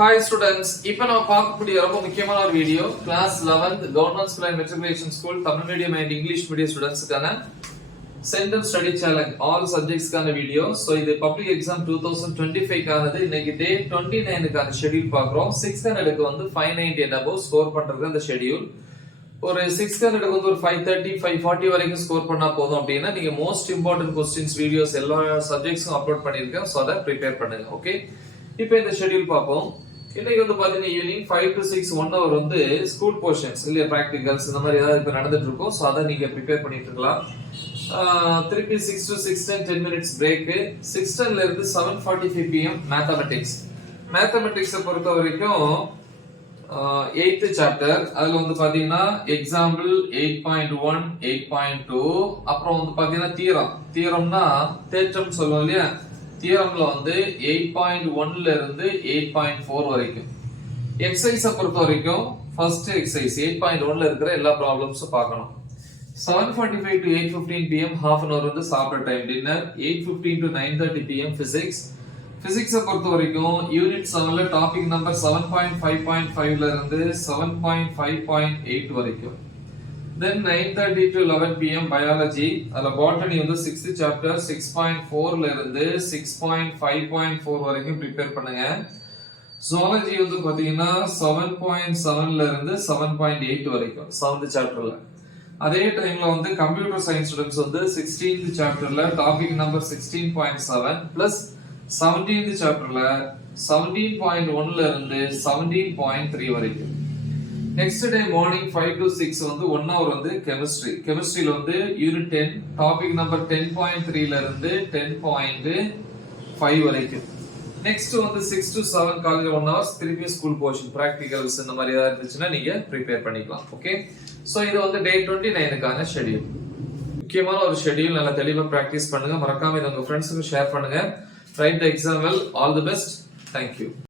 Hi students, இப்போ நம்ம பார்க்கக்கூடிய ரொம்ப முக்கியமான ஒரு video class 11th government school and matriculation school Tamil medium and English medium ஸ்டூடெண்ட்ஸ்க்கான சென்டம் ஸ்டடி சேலஞ்ச் ஆல் சப்ஜெக்ட்ஸ்க்கான வீடியோ. ஸோ இது பப்ளிக் எக்ஸாம் 2025 கானது. இன்னைக்கு டே 29க்கான ஷெட்யூல் பார்க்குறோம். 600க்கு வந்து 590 and above ஸ்கோர் பண்றது அந்த ஷெட்யூல். ஒரு 600க்கு வந்து ஒரு 530 540 வரைக்கும் ஸ்கோர் பண்ணா போதும். அப்படின்னா நீங்க மோஸ்ட் இம்பார்ட்டன்ட் கொஸ்டின்ஸ் வீடியோஸ் எல்லா சப்ஜெக்ட்ஸும் அப்லோட் பண்ணிருக்கேன். ஸோ அதை ப்ரிப்பேர் பண்ணுங்க. ஓகே, இப்போ இந்த ஷெட்யூல் பார்ப்போம். இன்னைக்கு வந்து பாத்தீங்கன்னா ஈவினிங் 5 to 6 1 hour வந்து ஸ்கூல் போர்ஷன்ஸ் இல்ல பிராக்டிகல்ஸ் இந்த மாதிரி ஏதாவது இப்ப நடந்துட்டு இருக்கும். சோ அதை நீங்க ப்ரிப்பேர் பண்ணிட்டு இருக்கலாம். திருப்பி 6 to 6:10 10 minutes பிரேக். 6:10 ல இருந்து 7:45 pm மேத்தமெட்டிக்ஸ் பொறுத்த வரைக்கும் 8th சாப்டர். அதுல வந்து பாத்தீங்கன்னா எக்ஸாம்பிள் 8.1 8.2 அப்புறம் வந்து பாத்தீங்கன்னா தியரம்னா தேற்றம் சொல்லுவோம் இல்லையா, தியரம்ல வந்து 8.1 ல இருந்து 8.4 வரைக்கும். எக்ஸசைஸை பொறுத்த வரைக்கும் ஃபர்ஸ்ட் எக்ஸசைஸ் 8.1 ல இருக்கிற எல்லா ப்ராப்ளம்ஸும் பார்க்கணும். 7:45 to 8:15 pm half an hour வந்து சாப்பிட்ற டைம் டின்னர். 8:15 to 9:30 pm பிசிக்ஸை பொறுத்த வரைக்கும் யூனிட் 7ல டாபிக் நம்பர் 7.5.5 ல இருந்து 7.5.8 வரைக்கும். Then 9:30 to 11 pm biology. அதுல botany வந்து 6th chapter 6.4 ல இருந்து 6.5.4 வரைக்கும் ப்ரிப்பேர் பண்ணுங்க. zoology வந்து பாத்தீங்கன்னா 7.7 ல இருந்து 7.8 வரைக்கும் 7th chapterல. அதே டைம்ல வந்து கம்ப்யூட்டர் சயின்ஸ் ஸ்டூடண்ட்ஸ் வந்து 16th chapterல டாபிக் நம்பர் 16.7 பிளஸ் 17th chapterல 17.1 ல இருந்து 17.3 வரைக்கும். நெக்ஸ்ட் டே மார்னிங் 5 to 6 வந்து 1 hour வந்து கெமிஸ்ட்ரியில வந்து யூனிட் 10 டாபிக் நம்பர் 10.3 ல இருந்து 10.5 வரைக்கும். நெக்ஸ்ட் வந்து 6 to 7 காலையில 1 hours திருப்பி ஸ்கூல் போர்ஷன் பிராக்டிகல்ஸ் இந்த மாதிரி ஏதாவது இருந்துச்சுன்னா நீங்க ப்ரிப்பேர் பண்ணிக்கலாம். ஓகே, சோ இது வந்து டே 29க்கான ஷெட்யூல். முக்கியமான ஒரு ஷெட்யூல். நல்லா தெளிவா பிராக்டிஸ் பண்ணுங்க. மறக்காம இதை உங்க ஃப்ரெண்ட்ஸுக்கு ஷேர் பண்ணுங்க. Right the exam well. All the best. Thank you.